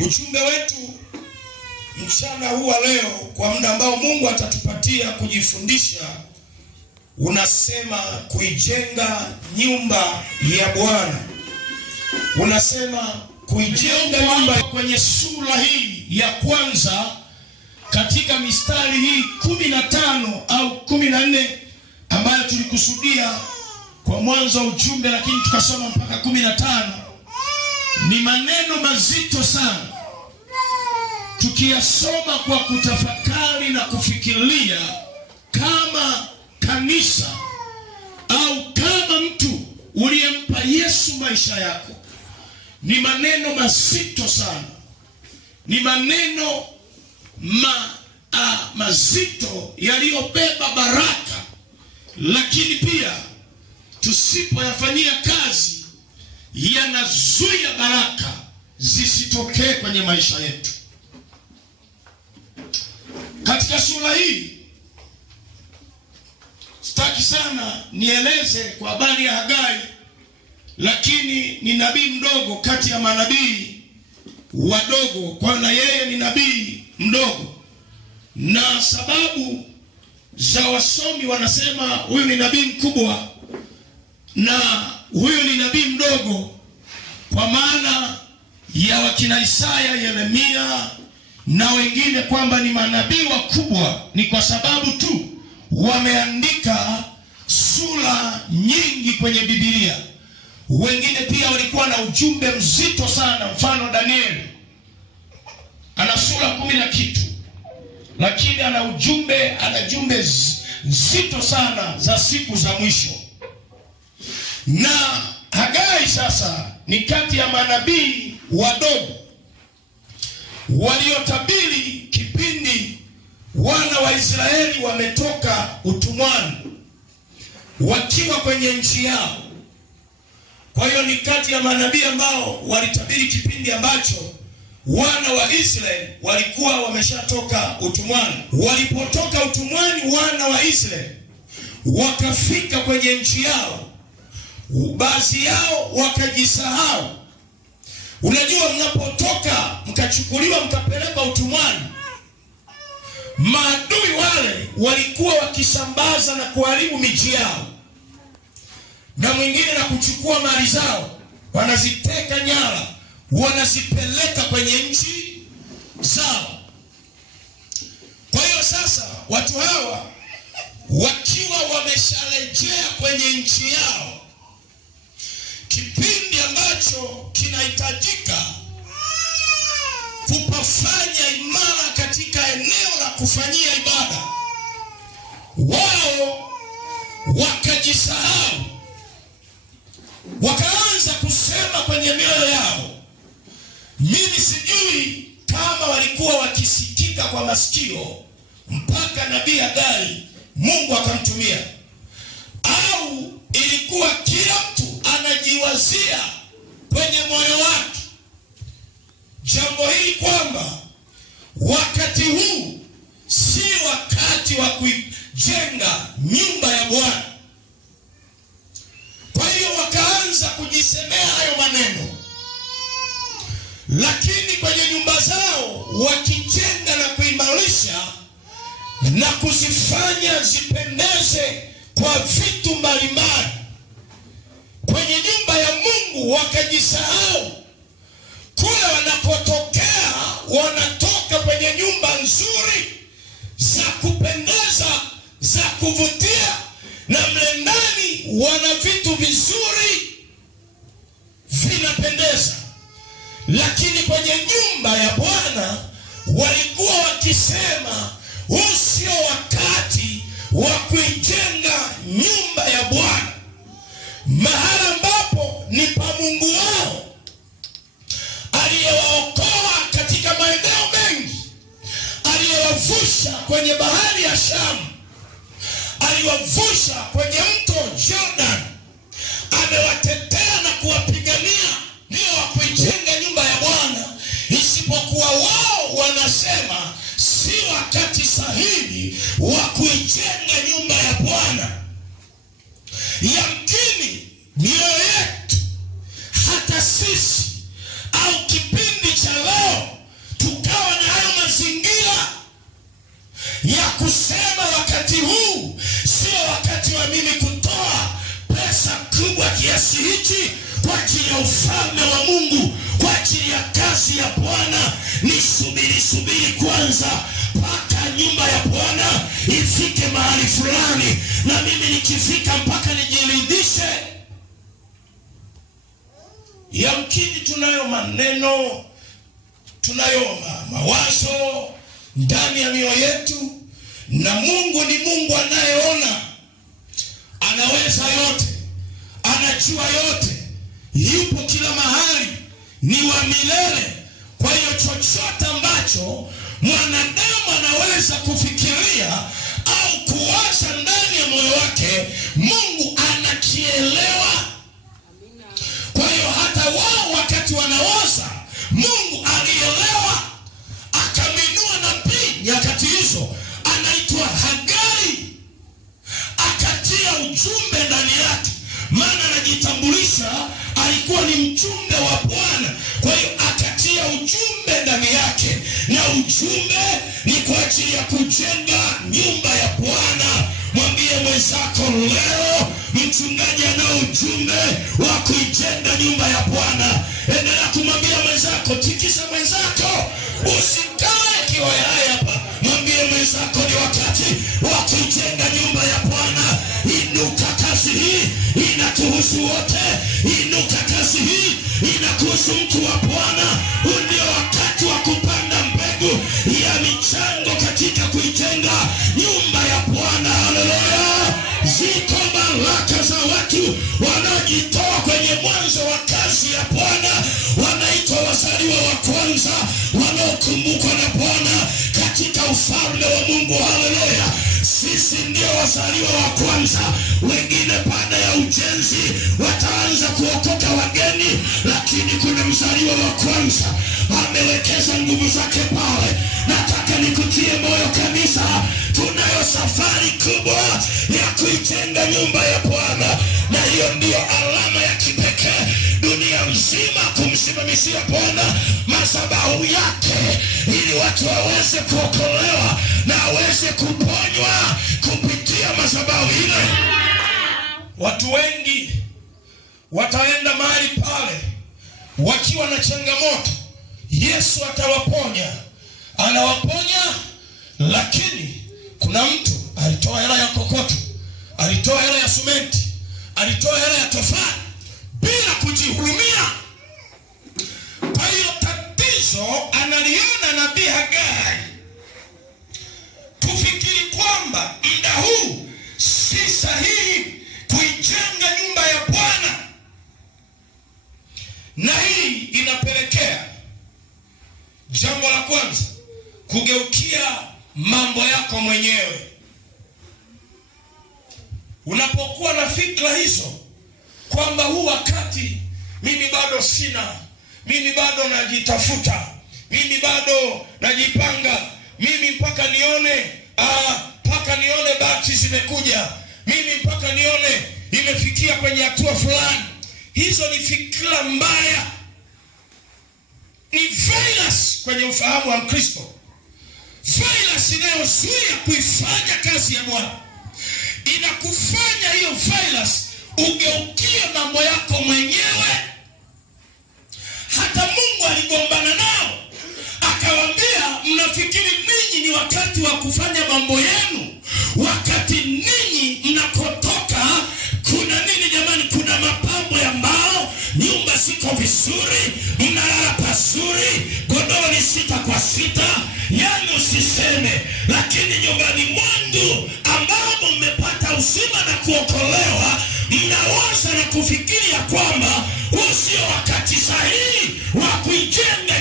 Ujumbe wetu mchana huu wa leo, kwa muda ambao Mungu atatupatia kujifundisha, unasema kuijenga nyumba ya Bwana. Unasema kuijenga nyumba. Kwenye sura hii ya kwanza katika mistari hii 15 au 14 ambayo tulikusudia kwa mwanzo wa ujumbe, lakini tukasoma mpaka 15, ni maneno mazito sana. Tukiyasoma kwa kutafakari na kufikiria kama kanisa au kama mtu uliyempa Yesu maisha yako, ni maneno mazito sana, ni maneno mazito yaliyobeba baraka, lakini pia tusipoyafanyia kazi yanazuia baraka zisitokee kwenye maisha yetu. Katika sura hii sitaki sana nieleze kwa habari ya Hagai, lakini ni nabii mdogo kati ya manabii wadogo, kwa na yeye ni nabii mdogo, na sababu za wasomi wanasema huyu ni nabii mkubwa na huyu ni nabii mdogo, kwa maana ya wakina Isaya, Yeremia na wengine kwamba ni manabii wakubwa, ni kwa sababu tu wameandika sura nyingi kwenye Biblia. Wengine pia walikuwa na ujumbe mzito sana. Mfano Danieli ana sura 10 na kitu, lakini ana jumbe nzito sana za siku za mwisho. Na Hagai sasa ni kati ya manabii wadogo waliotabiri kipindi wana wa Israeli wametoka utumwani wakiwa kwenye nchi yao. Kwa hiyo ni kati ya manabii ambao walitabiri kipindi ambacho wana wa Israeli walikuwa wameshatoka utumwani. Walipotoka utumwani wana wa Israeli wakafika kwenye nchi yao, baadhi yao wakajisahau. Unajua, mnapotoka mkachukuliwa mkapelekwa utumwani, maadui wale walikuwa wakisambaza na kuharibu miji yao, na mwingine na kuchukua mali zao, wanaziteka nyara, wanazipeleka kwenye nchi zao. Kwa hiyo sasa watu hawa wakiwa wamesharejea kwenye nchi yao, kipindi ambacho kinahitajika kupafanya imara katika eneo la kufanyia ibada, wao wakajisahau, wakaanza kusema kwenye mioyo yao. Mimi sijui kama walikuwa wakisikika kwa masikio mpaka nabii Hagai Mungu akamtumia, au ilikuwa kila mtu anajiwazia kwenye moyo wake jambo hili kwamba wakati huu si wakati wa kujenga nyumba ya Bwana. Kwa hiyo wakaanza kujisemea hayo maneno, lakini kwenye nyumba zao wakijenga na kuimarisha na kuzifanya zipendeze kwa vitu mbalimbali, kwenye nyumba ya Mungu wakajisahau. Kule wanapotokea wanatoka kwenye nyumba nzuri za kupendeza, za kuvutia, na mle ndani wana vitu vizuri vinapendeza, lakini kwenye nyumba ya Bwana walikuwa wakisema huu sio wakati wa kuijenga nyumba ya Bwana, mahali ambapo ni pa Mungu wao aliyewaokoa katika maeneo mengi, aliyewavusha kwenye bahari ya Shamu, aliwavusha kwenye mto Jordan, amewatetea na kuwapigania, ndio wa kuijenga nyumba ya Bwana. Isipokuwa wao wanasema si wakati sahihi wa kuijenga nyumba ya Bwana. Yamkini mioyo yetu hata sisi au kipindi cha leo kuanza mpaka nyumba ya Bwana ifike mahali fulani, na mimi nikifika mpaka nijiridhishe. Yamkini tunayo maneno, tunayo mawazo ndani ya mioyo yetu, na Mungu ni Mungu anayeona, anaweza yote, anajua yote, yupo kila mahali, ni wa milele. Kwa hiyo chochote ambacho mwanadamu anaweza kufikiria au kuwaza ndani ya moyo wake, Mungu anakielewa. Kwa hiyo hata wao wakati wanawaza, Mungu alielewa, akaminua nabii nyakati hizo anaitwa Hagai, akatia ujumbe ndani yake, maana anajitambulisha alikuwa ni mjumbe wa Bwana. Kwa hiyo akatia ujumbe ndani yake, na ujumbe ni kwa ajili ya kujenga nyumba ya Bwana. Mwambie mwenzako leo, mchungaji ana ujumbe wa kujenga nyumba ya Bwana. Endelea kumwambia mwenzako, tikisa mwenzako, usikae kihoehae hapa. Mwambie mwenzako ni wakati wa kujenga nyumba ya Bwana. Inuka, kazi hii inatuhusu wote. Inuka, kazi hii inakuhusu mtu wa Bwana. Huu ndio wakati wa kupanda mbegu ya michango katika kujenga nyumba ya Bwana. Haleluya! Ziko baraka za watu wanaojitoa kwenye mwanzo wa kazi ya Bwana, wanaitwa wazaliwa wa kwanza, wanaokumbukwa na Bwana katika ufalme wa Mungu. Haleluya! Sisi ndio wazaliwa wa kwanza. Wengine baada ya ujenzi wataanza kuokoka wageni, lakini kuna mzaliwa wa kwanza amewekeza nguvu zake pale. Nataka nikutie moyo kanisa, tunayo safari kubwa ya kuijenga nyumba ya Bwana, na hiyo ndio alama ya kipekee dunia nzima kumsimamishia Bwana madhabahu yake, ili watu waweze kuokolewa na waweze kuponywa kupitia madhabahu ile. Watu wengi wataenda mahali pale wakiwa na changamoto. Yesu atawaponya, anawaponya, lakini kuna mtu alitoa hela ya kokoto, alitoa hela ya simenti, alitoa hela ya tofali bila kujihurumia. Kwa hiyo tatizo analiona nabii Hagai, kufikiri kwamba muda huu si sahihi kuijenga nyumba ya Bwana, na hii inapelekea jambo la kwanza, kugeukia mambo yako mwenyewe. Unapokuwa na fikra hizo kwamba huu wakati mimi bado sina, mimi bado najitafuta, mimi bado najipanga, mimi mpaka nione bahati zimekuja, mimi mpaka nione imefikia kwenye hatua fulani. Hizo ni fikra mbaya, ni virus kwenye ufahamu wa Mkristo, virus inayozuia kuifanya kazi ya Bwana. Inakufanya hiyo virus ugeukie mambo yako mwenyewe. Hata Mungu aligombana nao, akawaambia, mnafikiri ninyi ni wakati wa kufanya mambo yenu, wakati ninyi mnakotoka kuna nini jamani? Kuna mapambo ya mbao, nyumba ziko vizuri, mnalala pazuri, godoro ni 6x6, yani usiseme. Lakini nyumbani mwangu ambamo mmepata uzima na kuokolewa, mnawaza na kufikiria kwamba usio wakati sahihi wa kuijenga